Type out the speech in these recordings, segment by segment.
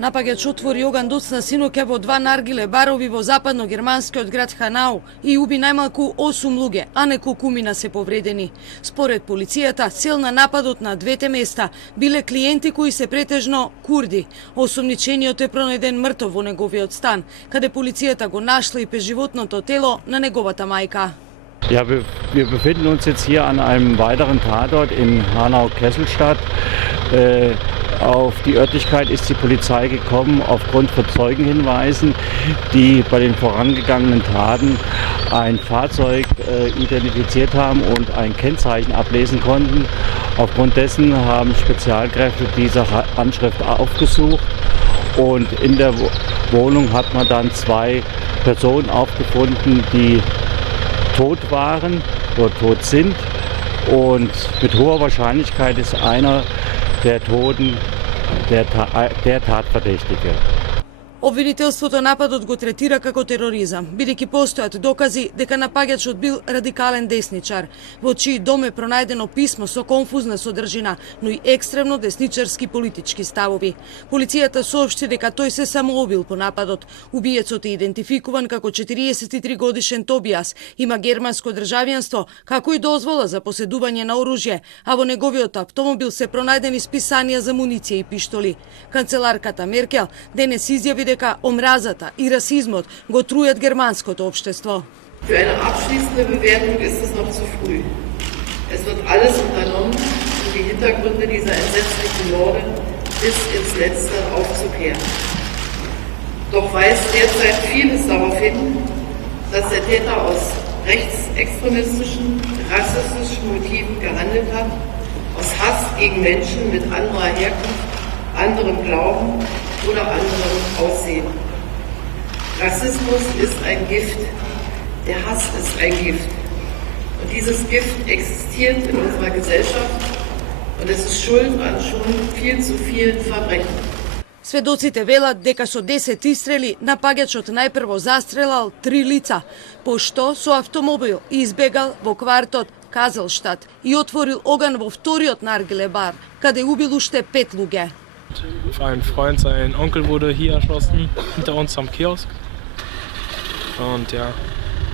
Напаѓач отвори оган доцна синоќа во два наргиле барови во западно-германскиот град Ханау и уби најмалку 8 луѓе, а неколкумина се повредени. Според полицијата, цел на нападот на двете места биле клиенти кои се претежно курди. Осомничениот е пронајден мртов во неговиот стан, каде полицијата го нашла и пеживотното тело на неговата мајка. Ja, wir befinden uns jetzt hier an einem weiteren Tatort in Hanau-Kesselstadt. Auf die Örtlichkeit ist die Polizei gekommen aufgrund von Zeugenhinweisen, die bei den vorangegangenen Taten ein Fahrzeug identifiziert haben und ein Kennzeichen ablesen konnten. Aufgrund dessen haben Spezialkräfte diese Anschrift aufgesucht und in der Wohnung hat man dann zwei Personen aufgefunden, die tot waren oder tot sind, und mit hoher Wahrscheinlichkeit ist einer der Toten der Tatverdächtige. Обвинителството нападот го третира како тероризам, бидејќи постојат докази дека напаѓачот бил радикален десничар, во чиј дом е пронајдено писмо со конфузна содржина, но и екстремно десничарски политички ставови. Полицијата соопшти дека тој се самоубил по нападот. Убиецот е идентификуван како 43 годишен Тобиас, има германско државјанство, како и дозвола за поседување на оружје, а во неговиот автомобил се пронајдени списанија за муниција и пиштоли. Канцеларката Меркел денес изјави дека омразата и расизмот го трујат германското општество. Für eine abschließende Bewertung ist es noch zu früh. Es wird alles unternommen, um die Hintergründe dieser entsetzlichen Morde bis ins Letzte aufzuklären. Doch weist derzeit vieles darauf hin, dass der Täter aus rechtsextremistischen, rassistischen Motiven gehandelt hat, aus Hass gegen Menschen mit anderer Herkunft, anderem Glauben oder anderem Aussehen. Rassismus ist ein Gift, der Hass ist ein Gift. Und dieses Gift existiert in unserer Gesellschaft und es ist schuld an schon viel zu vielen Verbrechen. Сведоците велат дека со 10 истрели напаѓачот најпрво застрелал 3 лица, пошто со автомобил избегал во квартот Казелштад и отворил оган во вториот наргиле бар, каде убил уште 5 луѓе. Ein Freund, sein Onkel wurde hier erschossen, hinter uns am Kiosk. Und ja,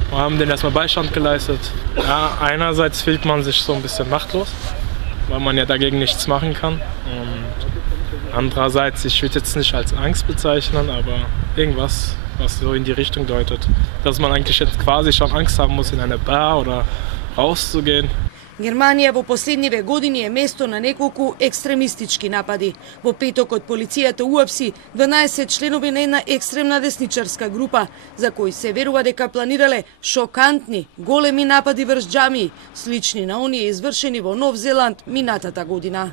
wir haben denen erstmal Beistand geleistet. Ja, einerseits fühlt man sich so ein bisschen machtlos, weil man ja dagegen nichts machen kann. Und andererseits, ich würde jetzt nicht als Angst bezeichnen, aber irgendwas, was so in die Richtung deutet, dass man eigentlich jetzt quasi schon Angst haben muss, in eine Bar oder rauszugehen. Германија во последниве години е место на неколку екстремистички напади. Во петокот полицијата уапси 12 членови на една екстремна десничарска група, за кои се верува дека планирале шокантни, големи напади врз џамии, слични на оние извршени во Нов Зеланд минатата година.